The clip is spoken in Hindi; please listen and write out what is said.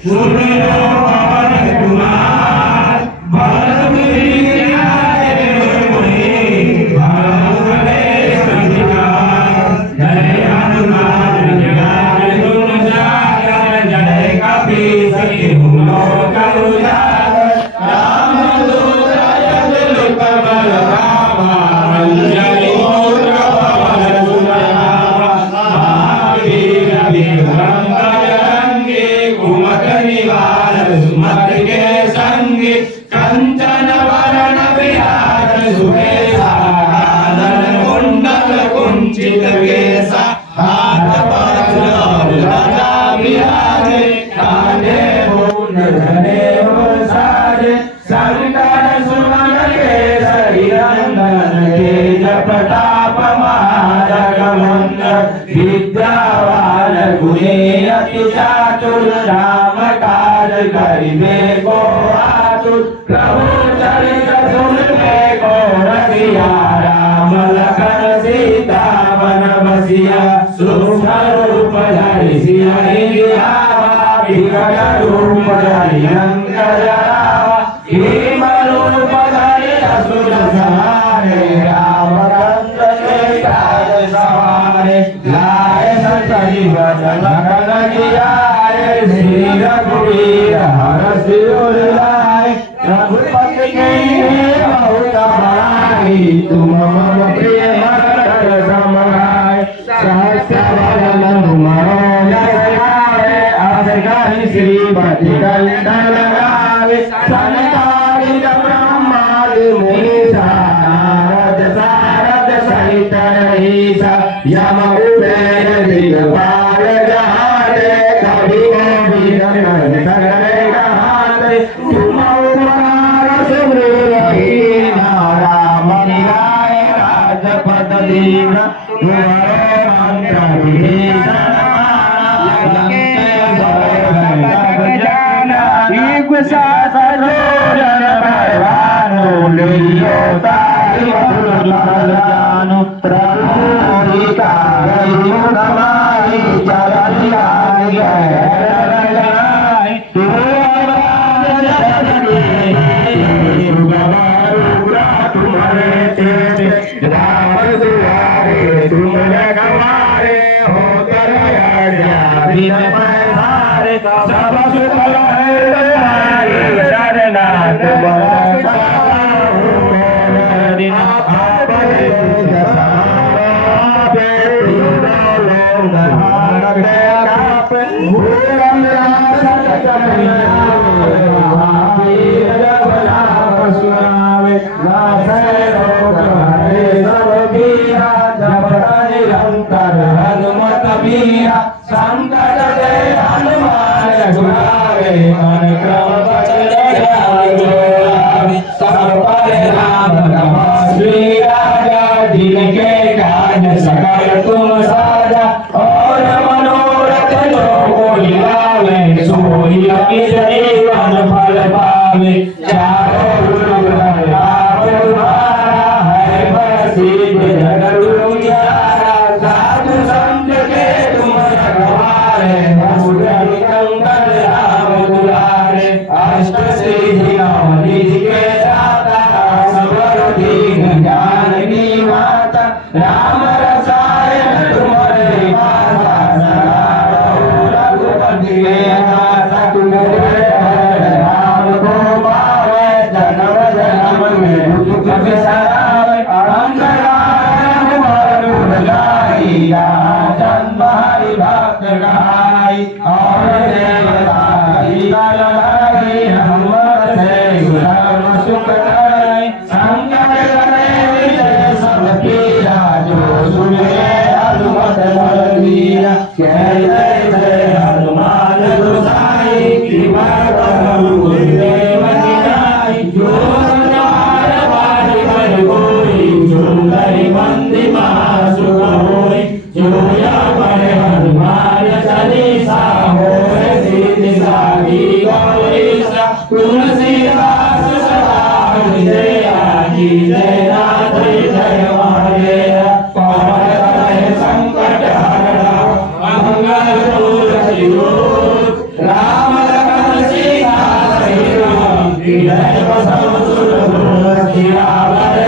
सुनो पवन कुमार भरतपुरी आए मुनि भरतपुरे संधिकार जय हनुमान ज्ञान गुण सागर जय कपीस तिहु लोक उजागर रामदूत अयदुत बलरामा अंजलि पुत्र पवन सुतनामा महावीर विक्रम बजरंगी कुमत निवार सुमत के संगी कंचन वरण विराज सुबेसा कानन कुंडल कुंचित केसा हाथ पद्म और ध्वजा विराजे कांधे मूंज जनेऊ साजे शंकर सुमन केसरी नंदन तेज प्रताप महाजगवंदन विद्यावान गुणी अति चातुर राम काज करिबे को आतुर प्रभु चरित सुनबे को रसिया राम लखन सीता मन बसिया सूक्ष्म रूप धरि सिया विकट रूप धरि लंक जरावा भीम रूप धरि असुर संहारे रामचंद्र के काज सवारे लाए संजीवन लखन जियाए श्री रघुवीर हरषि उर लाए रघुपति के बहुत बड़ाई तुम मम प्रिय भक्त समाए सहस्र वदन तुमरो जय गावे अस कहि श्रीपति कंठ लगावे सनकादिक ब्रह्मादि मुनीसा नारद सारद सहित रहीसा यम कुबेर दिगपाल जहारे कवि गोविंद सगले कहाते तुम उपकार सुग्रीव राम मिलाए राजपद दीन तुम्हारे मंत्र विभीषण संकट दे हनुमान रघुरावे मन क्रम सब पर राम श्री राजा जिनके काज सकल तुम साजा और मनोरथ जो कोई लावे सोई जीवन फल पावे चारों आप तुम्हारा है प्रसिद्ध जगत उजियारा साधु संत के तुम रखवारे भगवान कंकड़ राम दुलारे अष्ट सिद्धि नौ निधि के दाता सबर दीन जानकी माता राम रसायन तुम्हारे पासा सदा रघुपति के दाता तुम्हारे राम को पावे जन्म जन्म में दुख बिसरावे अंतराय मरुन जाई जन्म हरि भक्त गाई और देवता लगाई हम से धर्म सुख कराई संकट करे विजय सब पीरा जो सुने हनुमत बलवीरा जय जय जय हनुमान गोसाई कृपा करो गुरुदेव की नाई जो सनार वारी पर कोई सुंदरी मंदी महासुख होई जो या पर हनुमान चालीसा होए सिद्धि साधी गौरीसा तुलसीदास सदा हृदय आजी जय नाथ जय महादेव पवन तनय संकट हरणा मंगल मूर्ति राम श्री दैव समसुर सियावर